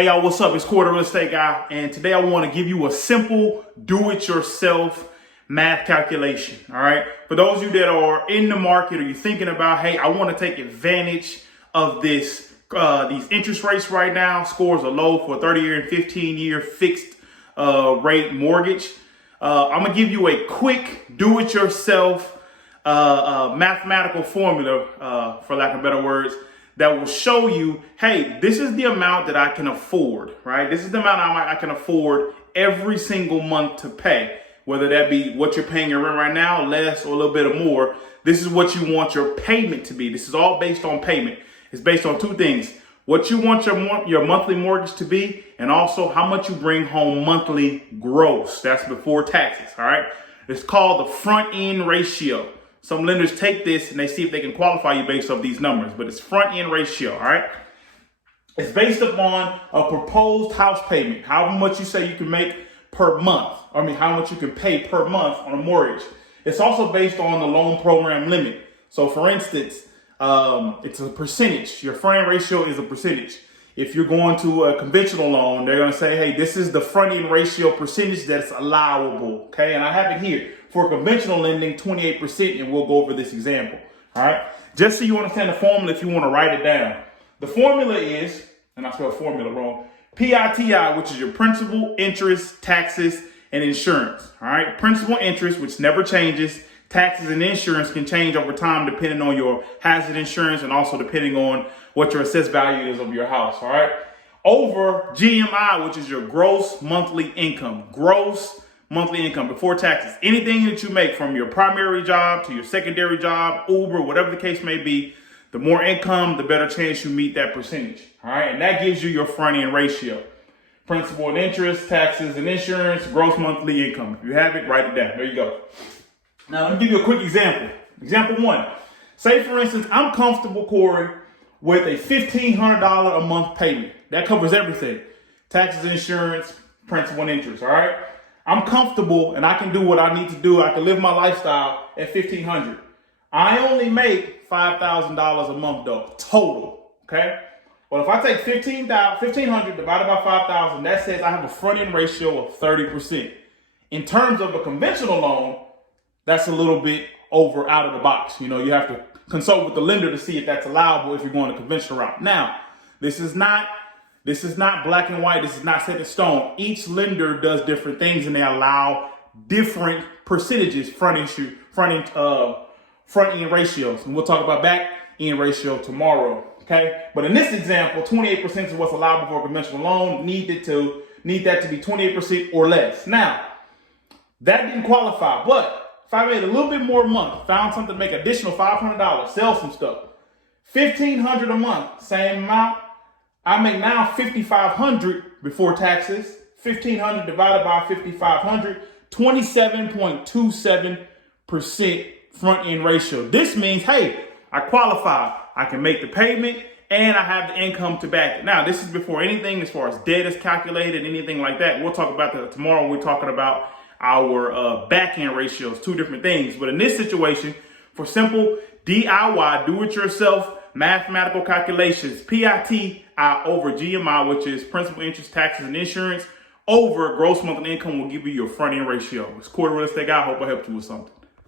Hey y'all, what's up? It's Cory, the real estate guy, and today I want to give you a simple do-it-yourself math calculation. All right, for those of you that are in the market or you're thinking about, hey, I want to take advantage of these interest rates right now. Scores are low for a 30-year and 15-year fixed rate mortgage. I'm gonna give you a quick do-it-yourself mathematical formula, for lack of better words, that will show you, hey, this is the amount that I can afford, right? This is the amount I can afford every single month to pay, whether that be what you're paying your rent right now, less or a little bit or more. This is what you want your payment to be. This is all based on payment. It's based on two things: what you want your monthly mortgage to be, and also how much you bring home monthly gross. That's before taxes, all right? It's called the front end ratio. Some lenders take this and they see if they can qualify you based off these numbers, but it's front end ratio, all right? It's based upon a proposed house payment, how much you say you can make per month. How much you can pay per month on a mortgage. It's also based on the loan program limit. So for instance, it's a percentage. Your front end ratio is a percentage. If you're going to a conventional loan, they're going to say, hey, this is the front end ratio percentage that's allowable, okay? And I have it here. For conventional lending, 28%, and we'll go over this example, all right? Just so you understand the formula if you want to write it down. The formula is, and I spelled formula wrong, PITI, which is your principal, interest, taxes, and insurance, all right? Principal interest, which never changes. Taxes and insurance can change over time depending on your hazard insurance and also depending on what your assessed value is of your house, all right? Over GMI, which is your gross monthly income. Gross monthly income before taxes. Anything that you make from your primary job to your secondary job, Uber, whatever the case may be, the more income, the better chance you meet that percentage, all right? And that gives you your front end ratio. Principal and interest, taxes and insurance, gross monthly income. If you have it, write it down. There you go. Now, let me give you a quick example. Example one. Say, for instance, I'm comfortable, Cory, with a $1,500 a month payment. That covers everything. Taxes, insurance, principal and interest, all right? I'm comfortable and I can do what I need to do. I can live my lifestyle at $1,500. I only make $5,000 a month though, total, okay? Well, if I take $1,500 divided by 5,000, that says I have a front end ratio of 30%. In terms of a conventional loan, that's a little bit out of the box. You know, you have to consult with the lender to see if that's allowable if you're going a conventional route. Now, this is not black and white. This is not set in stone. Each lender does different things and they allow different percentages, front end ratios. And we'll talk about back end ratio tomorrow. Okay. But in this example, 28% is what's allowable for a conventional loan. Need that to be 28% or less. Now, that didn't qualify, but if I made a little bit more a month, found something to make additional $500, sell some stuff, $1,500 a month, same amount, I make now $5,500 before taxes. $1,500 divided by $5,500, 27.27% front end ratio. This means, hey, I qualify. I can make the payment and I have the income to back it. Now, this is before anything as far as debt is calculated, anything like that. We'll talk about that tomorrow. We're talking about our back end ratios, two different things. But in this situation, for simple DIY, do-it-yourself mathematical calculations, PITI over GMI, which is principal, interest, taxes, and insurance, over gross monthly income will give you your front end ratio. It's Cory, real estate guy. I hope I helped you with something.